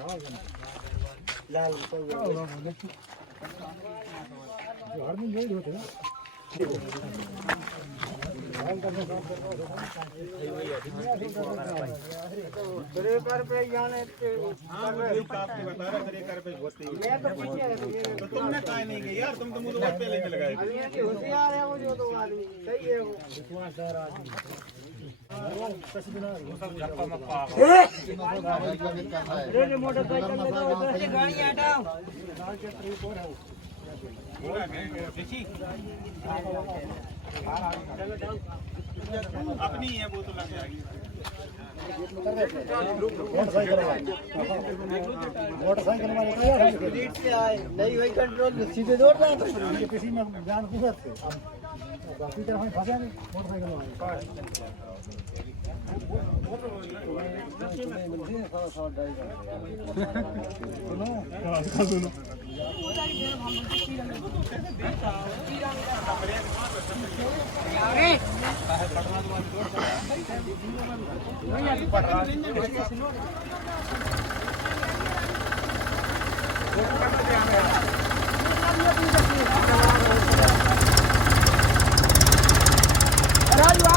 लाल हर में यही होते हैं ब्रेकर पे जाने आपने बता रहा ब्रेकर पे होते हैं मैं तो पूछे तो तुमने काहे नहीं किया यार तुम तो मुझे वोट पहले ही लगाए थे होशियार है वो जो तो आदमी सही है वो विश्वासदार आदमी रे मोटरसाइकिल लगाओ इधर से गाड़ी हटाओ अपनी है वो तो लग जाएगी मोटरसाइकिल वाले स्पीड से आए नहीं वही कंट्रोल सीधे दौड़ रहे हैं किसी में जान पूछा थे बाकी तरफ में फंसे नहीं मोटरसाइकिल वाले सुनो राजू